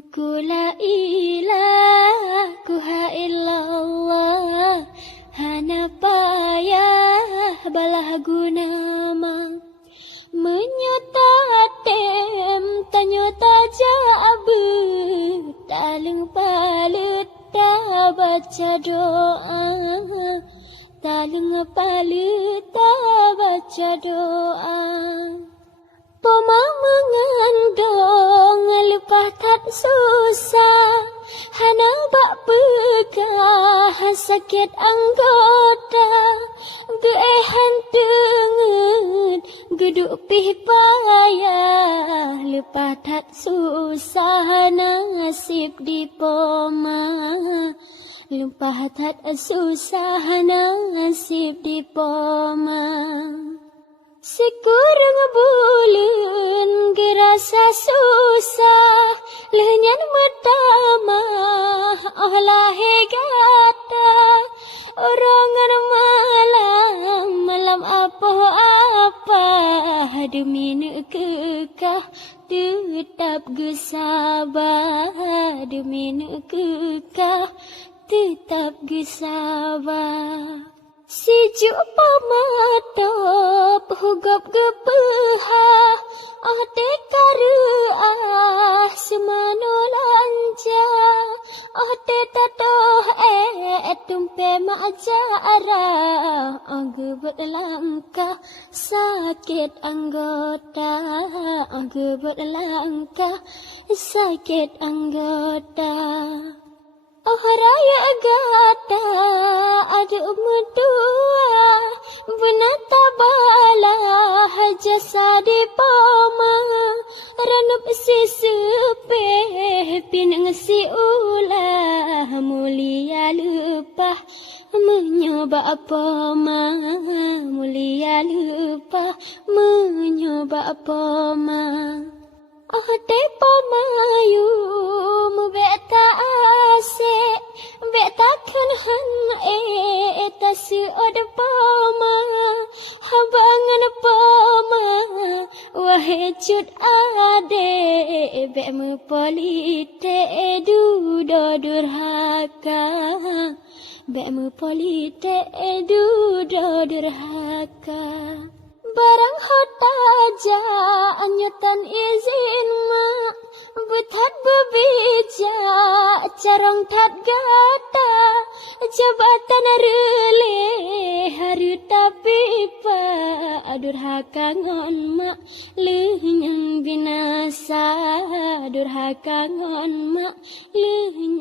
Ku la ilaha illallah, hana payah balah guna ma. Menyata tem tanyo tajabu, taleng palut ta baca doa. Taleng palut ta baca doa. Poma mengandung lupa tak susah, hana bak pegah sakit anggota. Beehan tengen geduk pih payah, lupa tak susah nasib di poma. Lupa tak susah nasib di poma. Sekurang bulan gerasa susah, lenyan metama olah gata. Orangan malam apa demi nak kekah tetap gesabar. Demi nak kekah tetap gesabar. Sejuk pamatop hugap gepeha, tekaru semano lanja. Tetatoh tumpe majara, gebet langkah sakit anggota. Gebet langkah sakit anggota. Raya gata ada medua, benata bala jasa di poma. Ranup si sepe pinang si ulah, mulia lupa menyoba poma. Mulia lupa menyoba poma. Te pamayu beta ase, beta kan eta si od pama. Habangan pama wahai cut ade, be me polite dudo durhaka. Be me polite dudo durhaka. Barang hotaja anyutan izin mak, bethat bebijak carong tat gata. Jabatan rele haru tapi pa durhaka ngon mak lenyang binasa. Durhaka ngon mak lenyang